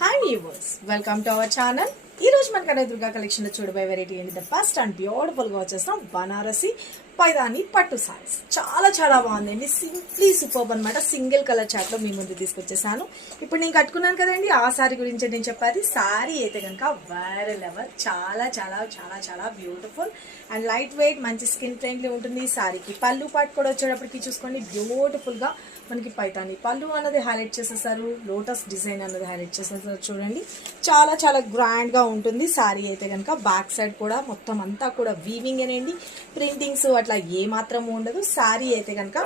Hi viewers, welcome to our channel. ఈ రోజు మనకనే Durga collection లో చూడబోయే వెరైటీ ఏంటి, ద ఫస్ట్ అండ్ బ్యూటిఫుల్ గా వచ్చేస్తాం బనారసి పైదాని పట్టు సారీస్. చాలా చాలా బాగుందండి, సింప్లీ సూపర్బ్ అనమాట. సింగిల్ కలర్ చాట్ లో మీ ముందు తీసుకొచ్చేసాను. ఇప్పుడు నేను కట్టుకున్నాను కదండి, ఆ సారీ గురించి నేను చెప్పాలి. సారీ అయితే కనుక వేరే లెవెల్, చాలా చాలా చాలా చాలా బ్యూటిఫుల్ అండ్ లైట్ వెయిట్, మంచి స్కిన్ ఫ్రెండ్లీ ఉంటుంది. సారీకి పళ్ళు పాటు కూడా వచ్చేటప్పటికి చూసుకోండి, బ్యూటిఫుల్ గా మనకి పైతాని పళ్ళు అన్నది హైలైట్ చేసేసారు, లోటస్ డిజైన్ అన్నది హైలైట్ చేసేసారు. చూడండి, చాలా చాలా గ్రాండ్ గా ఉంటుంది. సారీ అయితే కనుక బ్యాక్ సైడ్ కూడా మొత్తం అంతా కూడా వీవింగ్ అనేండి, ప్రింటింగ్స్ అట్లా ఏ మాత్రం ఉండదు. సారీ అయితే కనుక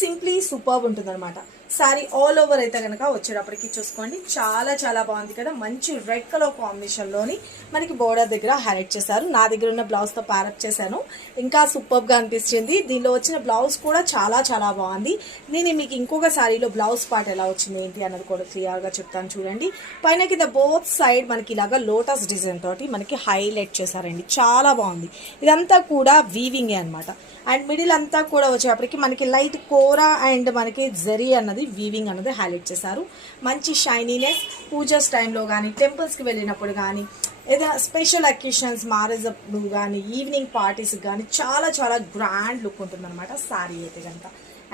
సింప్లీ సూపర్బ్ ఉంటుంది అనమాట. సారీ ఆల్ ఓవర్ అయితే కనుక వచ్చేటప్పటికి చూసుకోండి, చాలా చాలా బాగుంది కదా. మంచి రెడ్ కలర్ కాంబినేషన్ లోని మనకి బోర్డర్ దగ్గర హైలైట్ చేశారు. నా దగ్గర ఉన్న బ్లౌజ్ తో ప్యారప్ చేశాను, ఇంకా సూపర్బ్ గా అనిపించింది. దీనిలో వచ్చిన బ్లౌజ్ కూడా చాలా చాలా బాగుంది. నేను మీకు ఇంకొక సారీలో బ్లౌజ్ పార్ట్ ఎలా వచ్చింది ఏంటి అన్నది కూడా క్లియర్ గా చెప్తాను. చూడండి, పైన కింద బోత్ సైడ్ మనకి ఇలాగా లోటస్ డిజైన్ తోటి మనకి హైలైట్ చేశారండి, చాలా బాగుంది. ఇదంతా కూడా వీవింగ్ అనమాట. అండ్ మిడిల్ అంతా కూడా వచ్చేటప్పటికి మనకి లైట్ కోరా అండ్ మనకి జరీ అన్నది వీవింగ్ అన్నది హైలైట్ చేశారు. మంచి షైనీనెస్, పూజాస్ టైంలో కానీ, టెంపుల్స్కి వెళ్ళినప్పుడు కానీ, ఏదైనా స్పెషల్ అకేషన్స్, మ్యారేజ్ అప్పుడు కానీ, ఈవినింగ్ పార్టీస్కి కానీ చాలా చాలా గ్రాండ్ లుక్ ఉంటుంది అనమాట సారీ అయితే కనుక.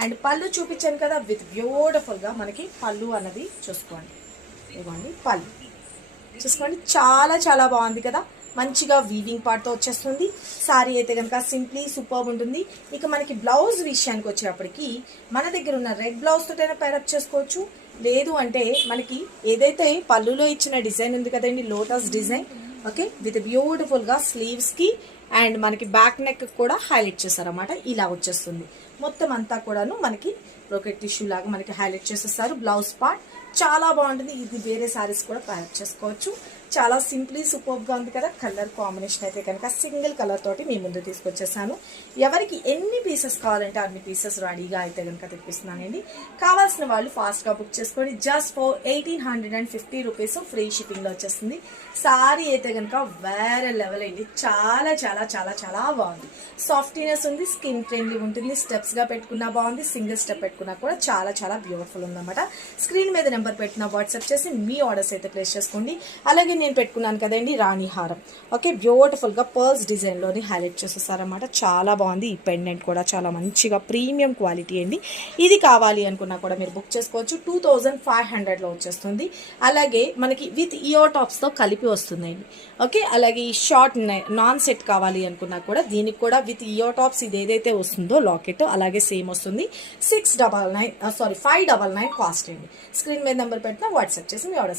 అండ్ పళ్ళు చూపించాను కదా, విత్ బ్యూటిఫుల్గా మనకి పళ్ళు అన్నది చూసుకోండి. ఇవ్వండి పళ్ళు చూసుకోండి, చాలా చాలా బాగుంది కదా. మంచిగా వీవింగ్ పార్ట్తో వచ్చేస్తుంది. సారీ అయితే కనుక సింప్లీ సూపర్బ్ ఉంటుంది. ఇక మనకి బ్లౌజ్ విషయానికి వచ్చేటప్పటికి మన దగ్గర ఉన్న రెడ్ బ్లౌజ్ తోటైనా పేరప్ చేసుకోవచ్చు. లేదు అంటే మనకి ఏదైతే పళ్ళులో ఇచ్చిన డిజైన్ ఉంది కదండి, లోటస్ డిజైన్, ఓకే, విత్ బ్యూటిఫుల్గా స్లీవ్స్కి అండ్ మనకి బ్యాక్ నెక్ కూడా హైలైట్ చేశారన్నమాట. ఇలా వచ్చేస్తుంది మొత్తం అంతా కూడాను. మనకి బ్రోకెట్ టిష్యూ లాగా మనకి హైలైట్ చేసేస్తారు. బ్లౌజ్ పార్ట్ చాలా బాగుంటుంది. ఇది వేరే శారీస్ కూడా ప్యారప్ చేసుకోవచ్చు. చాలా సింప్లీ సూపర్గా ఉంది కదా. కలర్ కాంబినేషన్ అయితే కనుక సింగిల్ కలర్ తోటి మీ ముందు తీసుకొచ్చేసాను. ఎవరికి ఎన్ని పీసెస్ కావాలంటే అన్ని పీసెస్ రెడీగా అయితే కనుక తెప్పిస్తున్నానండి. కావాల్సిన వాళ్ళు ఫాస్ట్గా బుక్ చేసుకోండి. జస్ట్ ఫర్ 1850 రూపీస్ ఫ్రీ షిప్పింగ్లో వచ్చేస్తుంది. సారీ అయితే కనుక వేరే లెవెల్ అయింది, చాలా చాలా చాలా చాలా బాగుంది. సాఫ్టీనెస్ ఉంది, స్కిన్ ఫ్రెండ్లీ ఉంటుంది. స్టెప్స్గా పెట్టుకున్నా బాగుంది, సింగిల్ స్టెప్ పెట్టుకున్నా కూడా చాలా చాలా బ్యూటిఫుల్ ఉందన్నమాట. స్క్రీన్ మీద నెంబర్ పెట్టిన వాట్సాప్ చేసి మీ ఆర్డర్స్ అయితే ప్లేస్ చేసుకోండి. అలాగే నేను పెట్టుకున్నాను కదండి రాణి హారం, ఓకే, బ్యూటిఫుల్గా పర్ల్స్ డిజైన్లోని హైలైట్ చేసేసారన్నమాట. చాలా బాగుంది. ఈ పెండెంట్ కూడా చాలా మంచిగా ప్రీమియం క్వాలిటీ అండి. ఇది కావాలి అనుకున్నా కూడా మీరు బుక్ చేసుకోవచ్చు. 2500లో వచ్చేస్తుంది. అలాగే మనకి విత్ ఇయర్ టాప్స్తో కలిపి వస్తుందండి, ఓకే. అలాగే ఈ షార్ట్ నాన్ సెట్ కావాలి అనుకున్నా కూడా దీనికి కూడా విత్ ఇయర్ టాప్స్ ఇది ఏదైతే వస్తుందో లాకెట్ అలాగే సేమ్ వస్తుంది. 599 కాస్ట్ అండి. స్క్రీన్ మీద నెంబర్ పెట్టినా వాట్సాప్ చేసి మీ ఆర్డర్స్